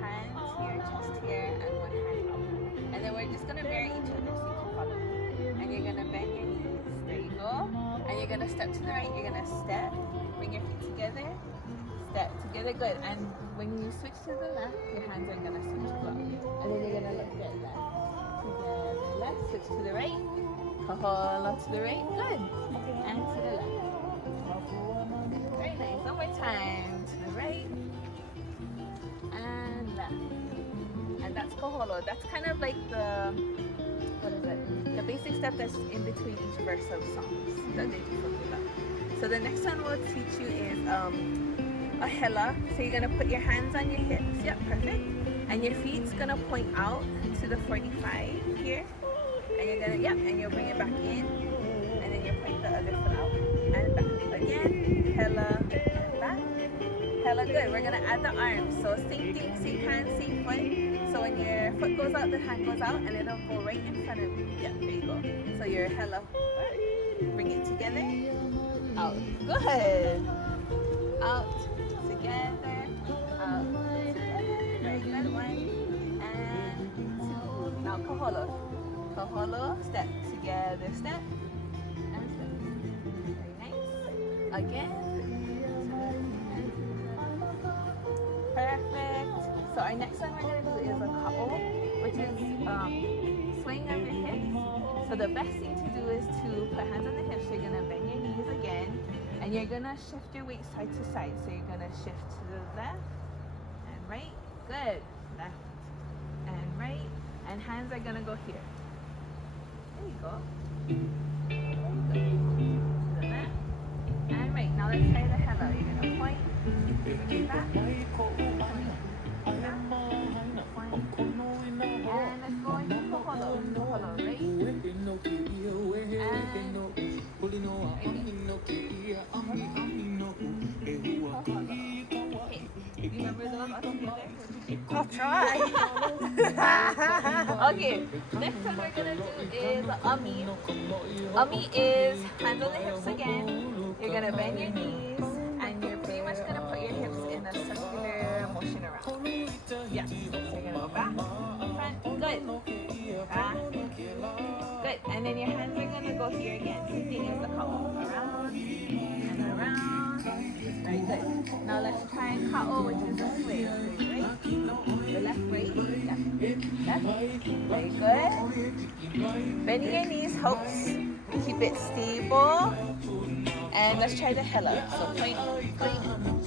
hand to your chest here and one hand up. And then we're just gonna mirror each other so you can follow me. And you're gonna bend your knees. There you go. And you're gonna step to the right. You're gonna step. Bring your feet together. Step together. Good. And when you switch to the left, your hands are gonna switch as well. And then you're gonna look good. Left. Together. Left. Switch to the right. Kāholo to the right. Good. And to the left. Very nice. One more time. To the right. And left. And that's Kāholo. That's kind of like the, what is it? The basic step that's in between each verse of songs that they do for Hula. So the next one we'll teach you is a Hela. So you're gonna put your hands on your hips. Yep, perfect. And your feet's gonna point out to the 45 here. And you're gonna, yep, and you'll bring it back in. And then you'll point the other foot out. And back again. Hela, and back. Hela, good. We're gonna add the arms. So same thing, same hand, same foot. So when your foot goes out, the hand goes out, and it'll go right in front of you. Yeah, there you go. So your Hela, bring it together. Out. Good. Out. Together. Out. Together. Very good. 1 and 2. Now Kāholo. Kāholo. Step. Together. Step. And step. Very nice. Again. Perfect. So our next one we're going to do is a kā'o, which is swaying of your hips. So the best thing to do is to put hands on the hips. You're going to bend your knees again. And you're going to shift your weight side to side. So you're going to shift to the left and right. Good. Left and right. And hands are going to go here. There you go. Good. To the left and right. Now let's try the Hela. You're going to point. Bring it back. And let's go into Kāholo. Kāholo, right? Okay. Remember those all together? I'll try. Okay. Next one we're gonna do is ʻAmi. ʻAmi is hands on the hips again. You're gonna bend your knees and you're pretty much gonna put your hips in a circular motion around. Yeah. So you're gonna go back, front, good. Back, good. And then your hands are gonna go here again. Same thing as the kā'o. Around and around. Very good. Now let's try kā'o, which is a sway. Right? The left, right, left, left. Very good. Bending your knees helps keep it stable. And let's try the Hela. So point, point.